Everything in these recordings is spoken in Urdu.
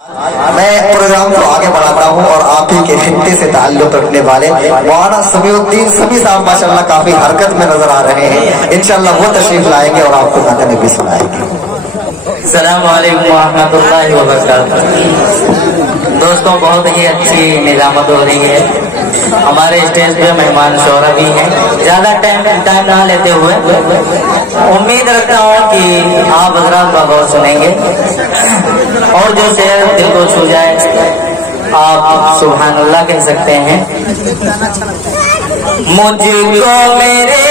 میں پروگرام کو آگے بڑھاتا ہوں اور آپ ہی کے خطے سے تعلق رکھنے والے مولانا سمیع الدین سمیع صاحب ماشاءاللہ کافی حرکت میں نظر آ رہے ہیں، انشاءاللہ وہ تشریف لائیں گے اور آپ کو نعت نبی سنائیں گے۔ السلام علیکم ورحمۃ اللہ وبرکاتہ۔ دوستوں، بہت ہی اچھی نظامت ہو رہی ہے، ہمارے اسٹیج پہ مہمان شعرا بھی ہیں۔ زیادہ ٹائم نہ لیتے ہوئے امید رکھتا ہوں کہ آپ حضرات بغور سنیں گے اور جو شعر دل کو چھو جائے آپ سبحان اللہ کہہ سکتے ہیں۔ مجھ کو میرے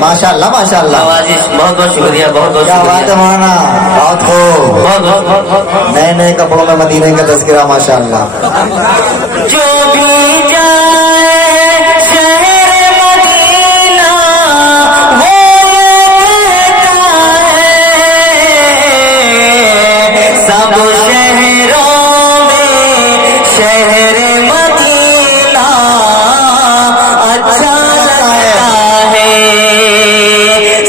ماشاءاللہ ماشاءاللہ، بہت بہت شکریہ، بہت بہت کیا بات ہے مولانا، بہت خوب، نئے نئے کپڑوں میں مدینے کا تذکرہ ماشاءاللہ۔ جو بھی جائے شہر مدینہ وہ کہتا ہے سب شہروں میں شہر مدینہ اچھا لگتا ہے،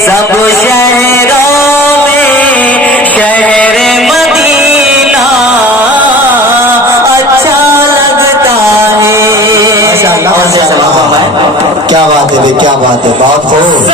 سب شہروں میں شہر مدینہ اچھا لگتا ہے۔ کیا بات ہے بھائی، کیا بات ہے، بہت خوب۔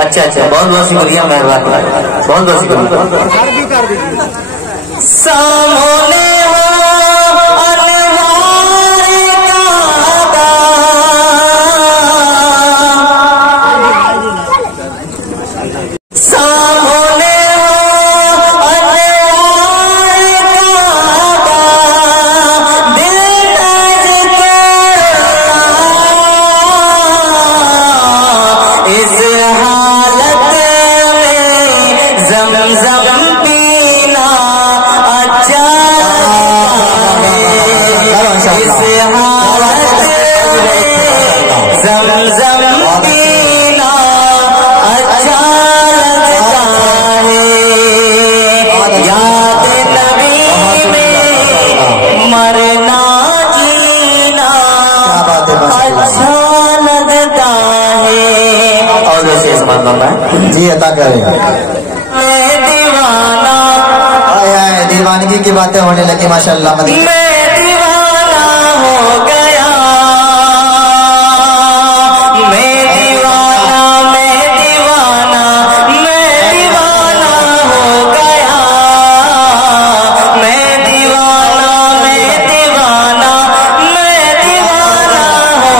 اچھا، بہت بہت شکریہ، مہربانی، بہت بہت شکریہ۔ سامنے جی عطا کریں۔ دیوانگی کی باتیں ہونے لگی ماشاءاللہ۔ میں دیوانہ ہو گیا، میں دیوانہ، میں دیوانہ، میں دیوانہ ہو گیا، میں دیوانہ، میں دیوانہ، میں دیوانہ ہو